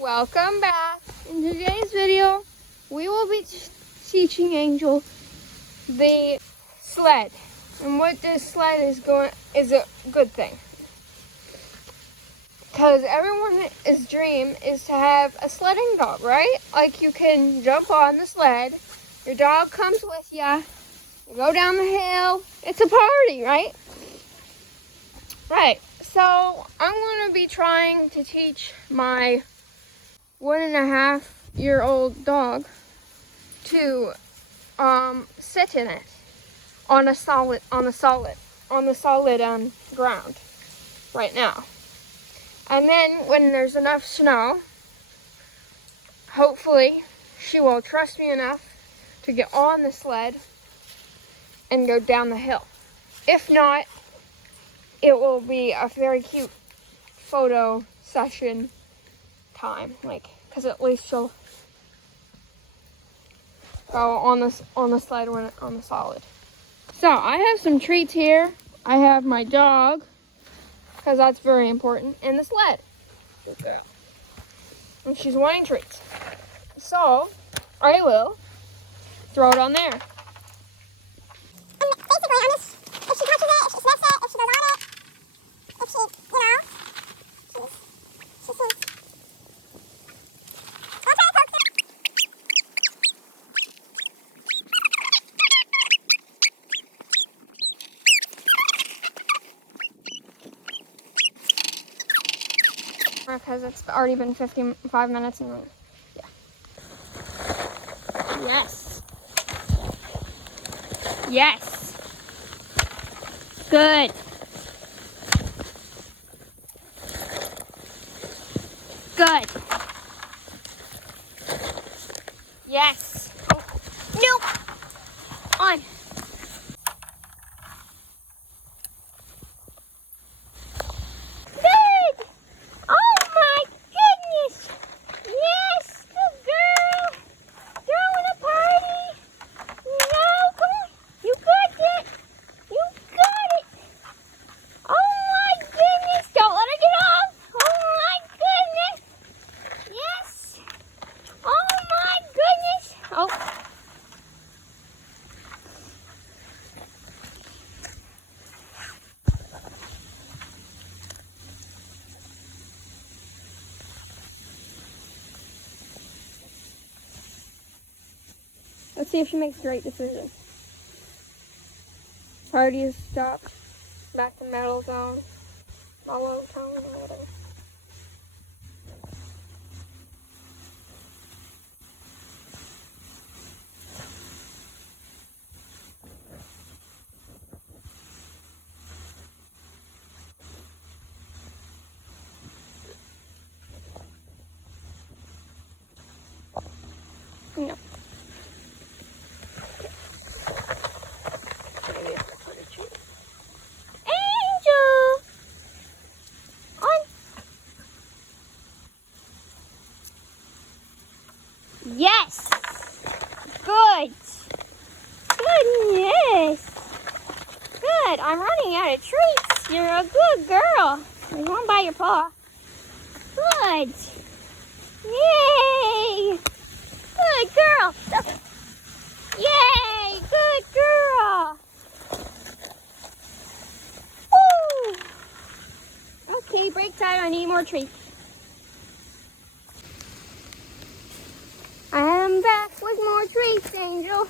Welcome back. In today's video, we will be teaching Angel the sled. And what this sled is a good thing. Because everyone's dream is to have a sledding dog, right? Like you can jump on the sled, your dog comes with you, you go down the hill, it's a party, right? Right, so I'm going to be trying to teach my 1.5-year-old dog to sit in it on the solid ground right now. And then when there's enough snow, hopefully she will trust me enough to get on the sled and go down the hill. If not, it will be a very cute photo session time, because at least she'll go on the sled when on the solid. So I have some treats here. I have my dog, because that's very important, and the sled. Good girl. And she's wanting treats. So I will throw it on there. Basically, on this, if she touches it, if she sniffs it, if she goes on it, if she, she sees. I'll try to coax it. Because it's already been 55 minutes and yeah. Yes. Yes. Good. Good. Yes. Oh. Nope. On. Let's see if she makes the right decision. Party is stopped. Back to metal zone. Mellow tone or whatever. No. Yes! Good! Goodness! Good! I'm running out of treats! You're a good girl! There's one by your paw. Good! Yay! Good girl! Yay! Good girl! Woo! Okay, break time. I need more treats. I'm back with more treats, Angel.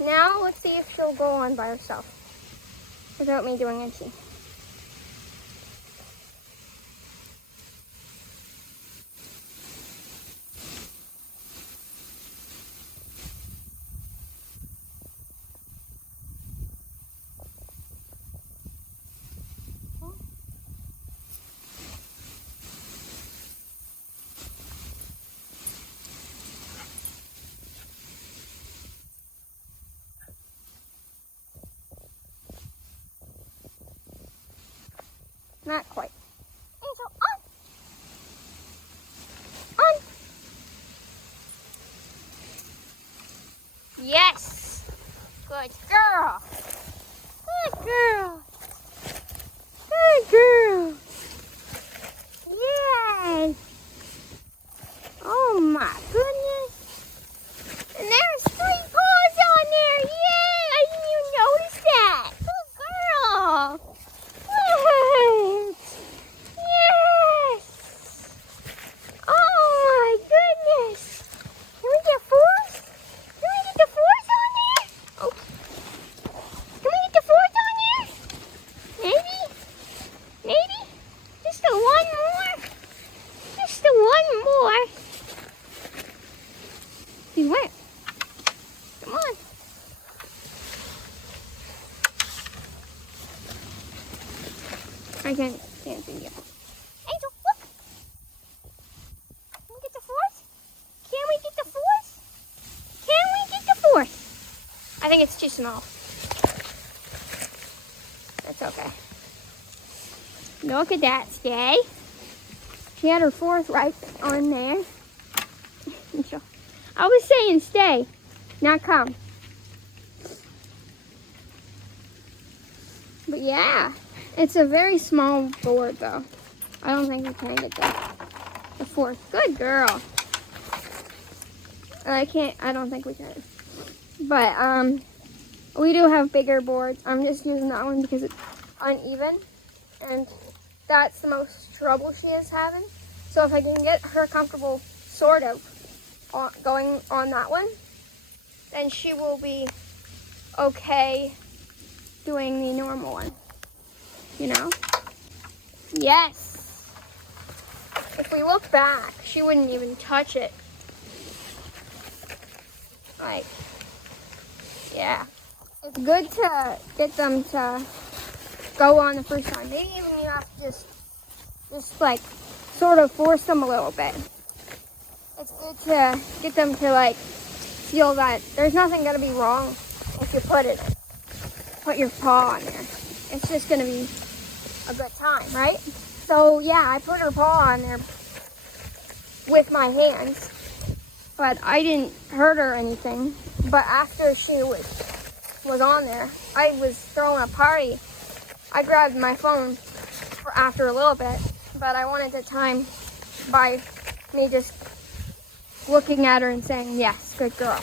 Now let's see if she'll go on by herself without me doing anything. Not quite. can't see you. Angel, look! Can we get the fourth? Can we get the fourth? Can we get the fourth? I think it's too small. That's okay. Look at that, Stay. She had her fourth right on there. I was saying stay, not come. But yeah, it's a very small board though. I don't think we can get the fourth. Good girl. I don't think we can. But we do have bigger boards. I'm just using that one because it's uneven. And that's the most trouble she is having. So if I can get her comfortable sort of going on that one, then she will be okay doing the normal one, you know? Yes. If we look back, she wouldn't even touch it. Like, yeah. It's good to get them to go on the first time. Maybe even you have to just like sort of force them a little bit. It's good to get them to like feel that there's nothing gonna be wrong if you put your paw on there. It's just gonna be a good time, right? So yeah, I put her paw on there with my hands, but I didn't hurt her or anything. But after she was on there, I was throwing a party. I grabbed my phone for after a little bit, but I wanted to time by me just looking at her and saying, yes, good girl.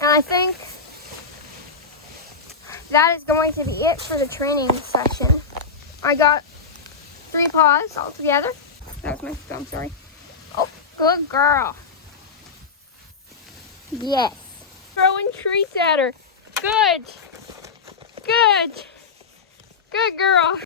And I think that is going to be it for the training session. I got 3 paws all together. That was my thumb, sorry. Oh, good girl. Yes. Throwing treats at her. Good. Good. Good girl.